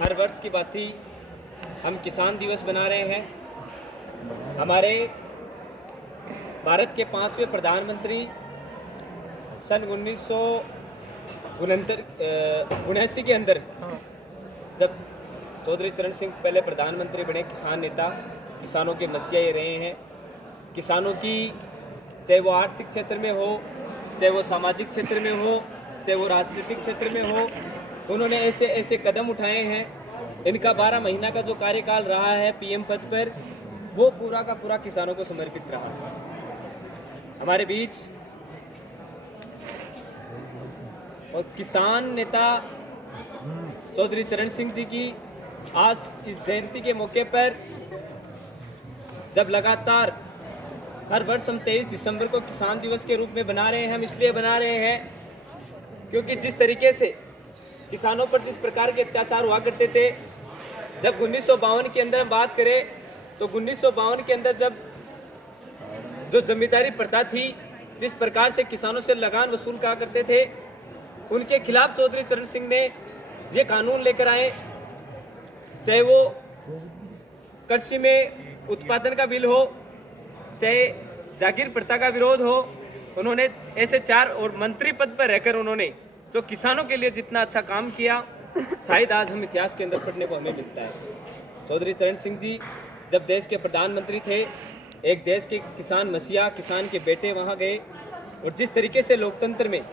हर वर्ष की बात ही हम किसान दिवस बना रहे हैं। हमारे भारत के 5वें प्रधानमंत्री सन 1979 के अंदर जब चौधरी चरण सिंह पहले प्रधानमंत्री बने, किसान नेता, किसानों के मसीहा ये रहे हैं। किसानों की, चाहे वो आर्थिक क्षेत्र में हो, चाहे वो सामाजिक क्षेत्र में हो, चाहे वो राजनीतिक क्षेत्र में हो, उन्होंने ऐसे ऐसे कदम उठाए हैं। इनका 12 महीना का जो कार्यकाल रहा है पीएम पद पर, वो पूरा का पूरा किसानों को समर्पित रहा। हमारे बीच और किसान नेता चौधरी चरण सिंह जी की आज इस जयंती के मौके पर, जब लगातार हर वर्ष हम 23 दिसंबर को किसान दिवस के रूप में बना रहे हैं, हम इसलिए बना रहे हैं क्योंकि जिस तरीके से किसानों पर जिस प्रकार के अत्याचार हुआ करते थे, जब 1952 के अंदर हम बात करें तो 1952 के अंदर जब जो जमींदारी प्रथा थी, जिस प्रकार से किसानों से लगान वसूल करा करते थे, उनके खिलाफ चौधरी चरण सिंह ने ये कानून लेकर आए। चाहे वो कृषि में उत्पादन का बिल हो, चाहे जागीर प्रथा का विरोध हो, उन्होंने ऐसे 4 और मंत्री पद पर रहकर उन्होंने जो किसानों के लिए जितना अच्छा काम किया, शायद आज हम इतिहास के अंदर पढ़ने को हमें मिलता है। चौधरी चरण सिंह जी जब देश के प्रधानमंत्री थे, एक देश के किसान मसीहा, किसान के बेटे वहाँ गए और जिस तरीके से लोकतंत्र में,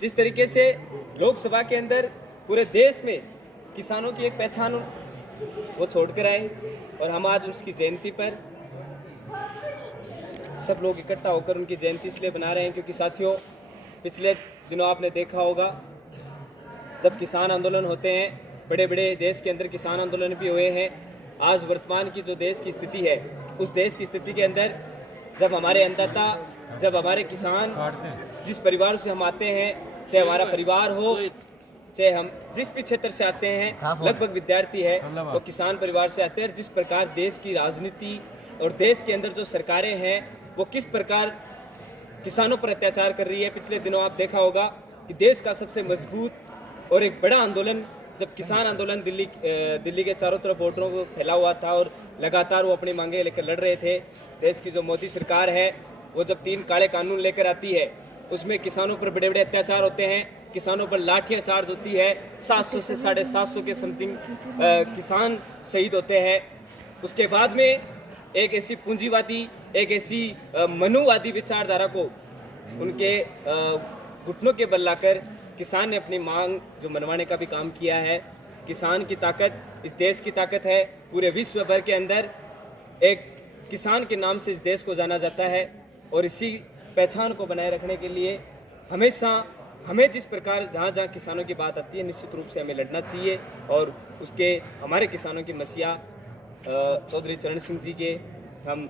जिस तरीके से लोकसभा के अंदर पूरे देश में किसानों की एक पहचान वो छोड़ कर आए, और हम आज उसकी जयंती पर सब लोग इकट्ठा होकर उनकी जयंती इसलिए बना रहे हैं क्योंकि साथियों, पिछले दिनों आपने देखा होगा जब किसान आंदोलन होते हैं, बड़े बड़े देश के अंदर किसान आंदोलन भी हुए हैं। आज वर्तमान की जो देश की स्थिति है, उस देश की स्थिति के अंदर जब हमारे अन्नदाता, जब हमारे किसान, जिस परिवार से हम आते हैं, चाहे हमारा परिवार हो, चाहे हम जिस भी क्षेत्र से आते हैं, लगभग विद्यार्थी है तो किसान परिवार से आते हैं। जिस प्रकार देश की राजनीति और देश के अंदर जो सरकारें हैं वो किस प्रकार किसानों पर अत्याचार कर रही है। पिछले दिनों आप देखा होगा कि देश का सबसे मजबूत और एक बड़ा आंदोलन, जब किसान आंदोलन दिल्ली के चारों तरफ बॉर्डरों को फैला हुआ था और लगातार वो अपनी मांगे लेकर लड़ रहे थे। देश की जो मोदी सरकार है वो जब 3 काले कानून लेकर आती है, उसमें किसानों पर बड़े बड़े अत्याचार होते हैं, किसानों पर लाठियाँ चार्ज होती है, 700 से 750 के समथिंग किसान शहीद होते हैं। उसके बाद में एक ऐसी पूंजीवादी, एक ऐसी मनुवादी विचारधारा को उनके घुटनों के बल लाकर किसान ने अपनी मांग जो मनवाने का भी काम किया है। किसान की ताकत इस देश की ताकत है। पूरे विश्व भर के अंदर एक किसान के नाम से इस देश को जाना जाता है, और इसी पहचान को बनाए रखने के लिए हमेशा हमें जिस प्रकार जहाँ जहाँ किसानों की बात आती है, निश्चित रूप से हमें लड़ना चाहिए। और उसके हमारे किसानों के मसीहा चौधरी चरण सिंह जी के हम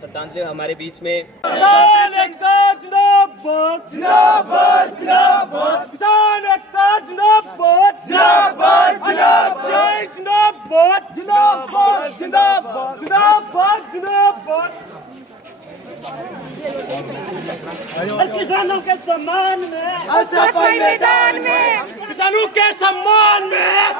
श्रद्धांजलि हमारे बीच में किसान एकता जिंदाबाद जिंदाबाद जिंदाबाद, किसान एकता जिंदाबाद जिंदाबाद जिंदाबाद जिंदाबाद जिंदाबाद जिंदाबाद जिंदाबाद जिंदाबाद। किसानों के सम्मान में, सफाई मैदान में, किसानों के सम्मान में